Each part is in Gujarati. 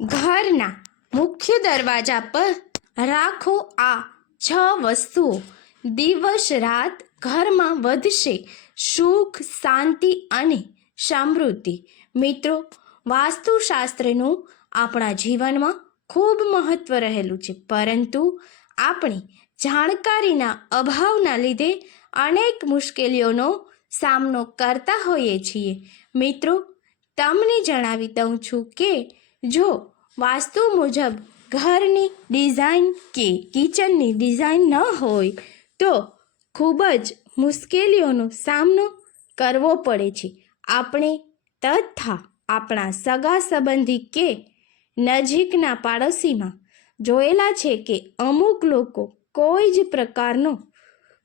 ઘરના મુખ્ય દરવાજા પર રાખો આ 6 વસ્તુઓ. દિવસ રાત ઘરમાં વધશે સુખ, શાંતિ અને સમૃદ્ધિ. મિત્રો, વાસ્તુશાસ્ત્રનું આપણા જીવનમાં ખૂબ મહત્વ રહેલું છે, પરંતુ આપણી જાણકારીના અભાવના લીધે અનેક મુશ્કેલીઓનો સામનો કરતા હોઈએ છીએ. મિત્રો, તમને જણાવી દઉં છું કે જો વાસ્તુ મુજબ ઘરની ડિઝાઇન કે કિચનની ડિઝાઇન ન હોય તો ખૂબ જ મુશ્કેલીઓનો સામનો કરવો પડે છે. આપણે તથા આપણા સગા સંબંધી કે નજીકના પાડોશીમાં જોયેલા છે કે અમુક લોકો કોઈ જ પ્રકારનો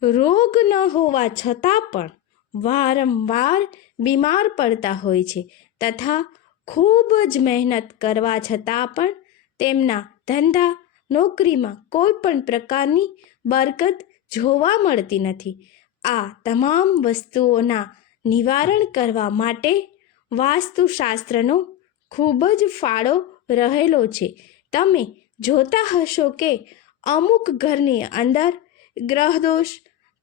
રોગ ન હોવા છતાં પણ વારંવાર બીમાર પડતા હોય છે તથા ખૂબ જ મહેનત કરવા છતાં પણ તેમના ધંધા નોકરીમાં કોઈ પણ પ્રકારની બરકત જોવા મળતી નથી. આ તમામ વસ્તુઓના નિવારણ કરવા માટે વાસ્તુશાસ્ત્રનો ખૂબ જ ફાળો રહેલો છે. તમે જોતા હશો કે અમુક ઘરની અંદર ગ્રહદોષ,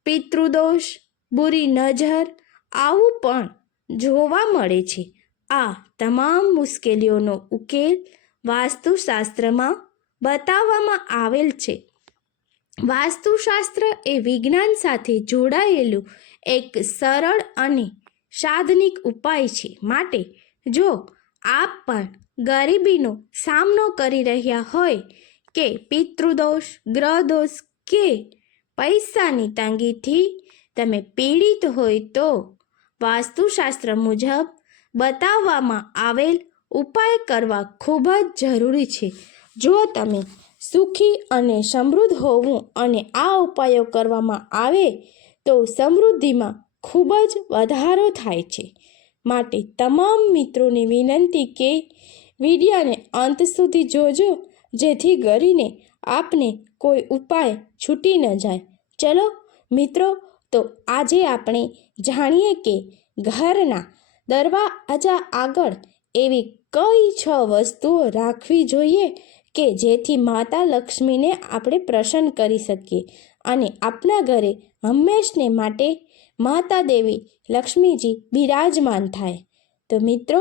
પિતૃદોષ, બુરી નજર આવું પણ જોવા મળે છે. આ તમામ મુશ્કેલીઓનો ઉકેલ વાસ્તુશાસ્ત્રમાં બતાવવામાં આવેલ છે. વાસ્તુશાસ્ત્ર એ વિજ્ઞાન સાથે જોડાયેલું એક સરળ અને સાધનિક ઉપાય છે. માટે જો આપ પણ ગરીબીનો સામનો કરી રહ્યા હોય કે પિતૃદોષ, ગ્રહદોષ કે પૈસાની તંગીથી તમે પીડિત હોય તો વાસ્તુશાસ્ત્ર મુજબ બતાવવામાં આવેલ ઉપાય કરવા ખૂબ જ જરૂરી છે. જો તમે સુખી અને સમૃદ્ધ હોવું અને આ ઉપાયો કરવામાં આવે તો સમૃદ્ધિમાં ખૂબ જ વધારો થાય છે. માટે તમામ મિત્રોને વિનંતી કે વિડીયોને અંત સુધી જોજો, જેથી કરીને આપને કોઈ ઉપાય છૂટી ન જાય. ચલો મિત્રો, તો આજે આપણે જાણીએ કે ઘરના દરવાજા આગળ એવી કઈ 6 વસ્તુઓ રાખવી જોઈએ કે જેથી માતા લક્ષ્મીને આપણે પ્રસન્ન કરી શકીએ અને આપણા ઘરે હંમેશને માટે માતા દેવી લક્ષ્મીજી બિરાજમાન થાય. તો મિત્રો,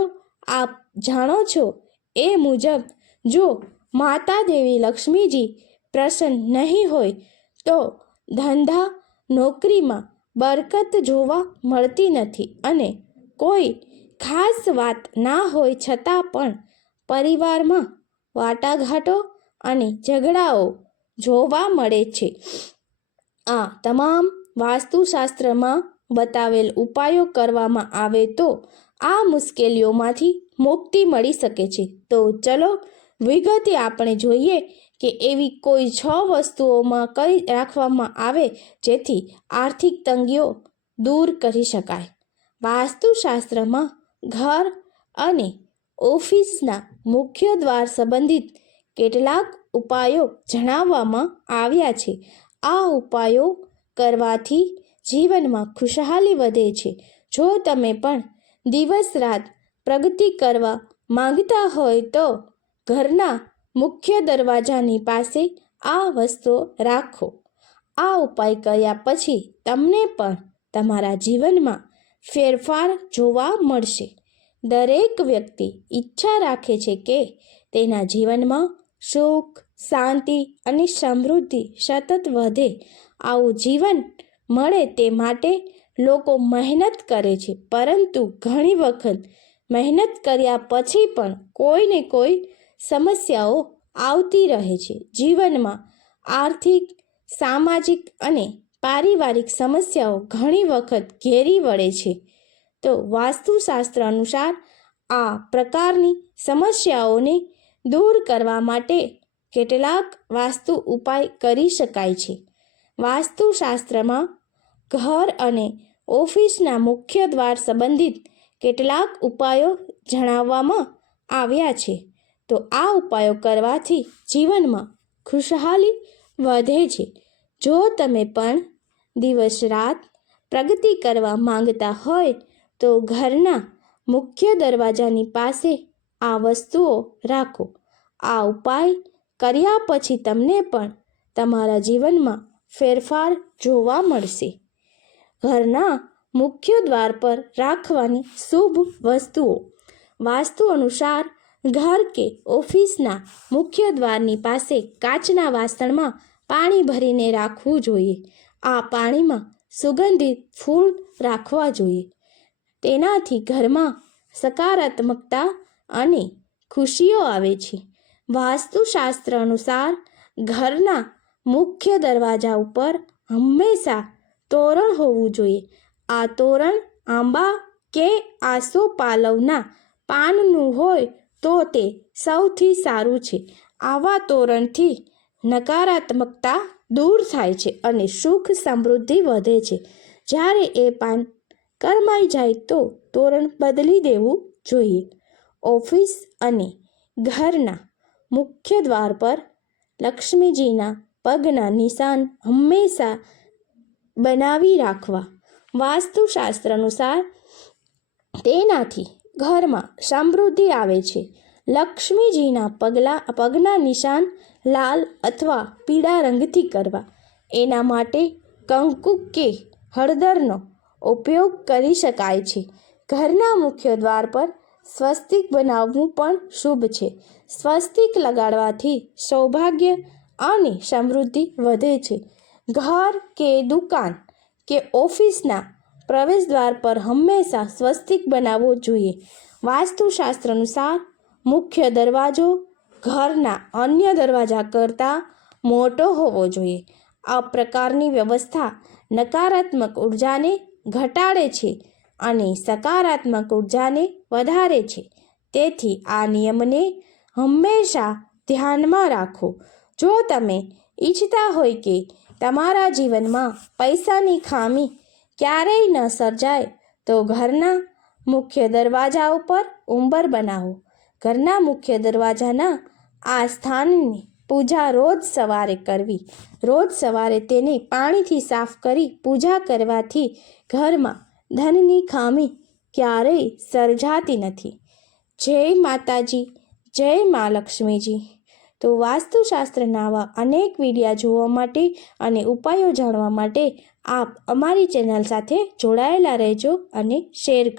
આપ જાણો છો એ મુજબ જો માતા દેવી લક્ષ્મીજી પ્રસન્ન નહીં હોય તો ધંધા નોકરીમાં બરકત જોવા મળતી નથી અને કોઈ ખાસ વાત ના હોય છતાં પણ પરિવારમાં વાટાઘાટો અને ઝઘડાઓ જોવા મળે છે. આ તમામ વાસ્તુશાસ્ત્રમાં બતાવેલ ઉપાયો કરવામાં આવે તો આ મુશ્કેલીઓમાંથી મુક્તિ મળી શકે છે. તો ચલો વિગતે આપણે જોઈએ કે એવી કોઈ 6 વસ્તુઓમાં કઈ રાખવામાં આવે જેથી આર્થિક તંગીઓ દૂર કરી શકાય. વાસ્તુશાસ્ત્રમાં ઘર અને ઓફિસના મુખ્ય દ્વાર સંબંધિત કેટલાક ઉપાયો જણાવવામાં આવ્યા છે. આ ઉપાયો કરવાથી જીવનમાં ખુશહાલી વધે છે. જો તમે પણ દિવસ રાત પ્રગતિ કરવા માંગતા હોય તો ઘરના મુખ્ય દરવાજાની પાસે આ વસ્તુઓ રાખો. આ ઉપાય કર્યા પછી તમને પણ તમારા જીવનમાં ફેરફાર જોવા મળશે. દરેક વ્યક્તિ ઈચ્છા રાખે છે કે તેના જીવનમાં સુખ, શાંતિ અને સમૃદ્ધિ સતત વધે. આવું જીવન મળે તે માટે લોકો મહેનત કરે છે, પરંતુ ઘણી વખત મહેનત કર્યા પછી પણ કોઈને કોઈ સમસ્યાઓ આવતી રહે છે. જીવનમાં આર્થિક, સામાજિક અને પારિવારિક સમસ્યાઓ ઘણી વખત ઘેરી વળે છે. તો વાસ્તુશાસ્ત્ર અનુસાર આ પ્રકારની સમસ્યાઓને દૂર કરવા માટે કેટલાક વાસ્તુ ઉપાય કરી શકાય છે. વાસ્તુશાસ્ત્રમાં ઘર અને ઓફિસના મુખ્ય દ્વાર સંબંધિત કેટલાક ઉપાયો જણાવવામાં આવ્યા છે. તો આ ઉપાયો કરવાથી જીવનમાં ખુશહાલી વધે છે. જો તમે પણ દિવસ રાત પ્રગતિ કરવા માંગતા હોય તો ઘરના મુખ્ય દરવાજાની પાસે આ વસ્તુઓ રાખો. આ ઉપાય કર્યા પછી તમને પણ તમારા જીવનમાં ફેરફાર જોવા મળશે. ઘરના મુખ્ય દ્વાર પર રાખવાની શુભ વસ્તુઓ. વાસ્તુ અનુસાર ઘર કે ઓફિસના મુખ્ય દ્વારની પાસે કાચના વાસણમાં પાણી ભરીને રાખવું જોઈએ. આ પાણીમાં સુગંધિત ફૂલ રાખવા જોઈએ. તેનાથી ઘરમાં સકારાત્મકતા અને ખુશીઓ આવે છે. વાસ્તુશાસ્ત્ર અનુસાર ઘરના મુખ્ય દરવાજા ઉપર હંમેશા તોરણ હોવું જોઈએ. આ તોરણ આંબા કે આસોપાલવના પાનનું હોય તો તે સૌથી સારું છે. આવા તોરણથી નકારાત્મકતા દૂર થાય છે અને સુખ સમૃદ્ધિ વધે છે. જ્યારે એ પાન કરમાઈ જાય તો તોરણ બદલી દેવું જોઈએ. ઓફિસ અને ઘરના મુખ્ય દ્વાર પર લક્ષ્મીજીના પગના નિશાન હંમેશા બનાવી રાખવા. વાસ્તુશાસ્ત્ર અનુસાર તેનાથી ઘરમાં સમૃદ્ધિ આવે છે. લક્ષ્મીજીના પગના નિશાન લાલ અથવા પીળા રંગથી કરવા. એના માટે કંકુ કે હળદરનો ઉપયોગ કરી શકાય છે. ઘરના મુખ્ય દ્વાર પર સ્વસ્તિક બનાવવું પણ શુભ છે. સ્વસ્તિક લગાડવાથી સૌભાગ્ય અને સમૃદ્ધિ વધે છે. ઘર કે દુકાન કે ઓફિસના પ્રવેશદ્વાર પર હંમેશા સ્વસ્તિક બનાવવો જોઈએ. વાસ્તુશાસ્ત્ર અનુસાર મુખ્ય દરવાજો ઘરના અન્ય દરવાજા કરતાં મોટો હોવો જોઈએ. આ પ્રકારની વ્યવસ્થા નકારાત્મક ઉર્જાને ઘટાડે છે અને સકારાત્મક ઉર્જાને વધારે છે. તેથી આ નિયમને હંમેશા ધ્યાનમાં રાખો. જો તમે ઈચ્છતા હોય કે તમારા જીવનમાં પૈસાની ખામી ક્યારેય ન સર્જાય તો ઘરના મુખ્ય દરવાજા ઉપર ઉંબર બનાવો. ઘરના મુખ્ય દરવાજાના આ સ્થાનની પૂજા રોજ સવારે કરવી. રોજ સવારે તેને પાણીથી સાફ કરી પૂજા કરવાથી ઘરમાં ધનની ખામી ક્યારેય સર્જાતી નથી. જય માતાજી, જય મા લક્ષ્મીજી. તો વાસ્તુશાસ્ત્રના આવા અનેક વિડીયા જોવા માટે અને ઉપાયો જાણવા માટે આપ અમારી ચેનલ સાથે જોડાયેલા રહેજો અને શેર કરો.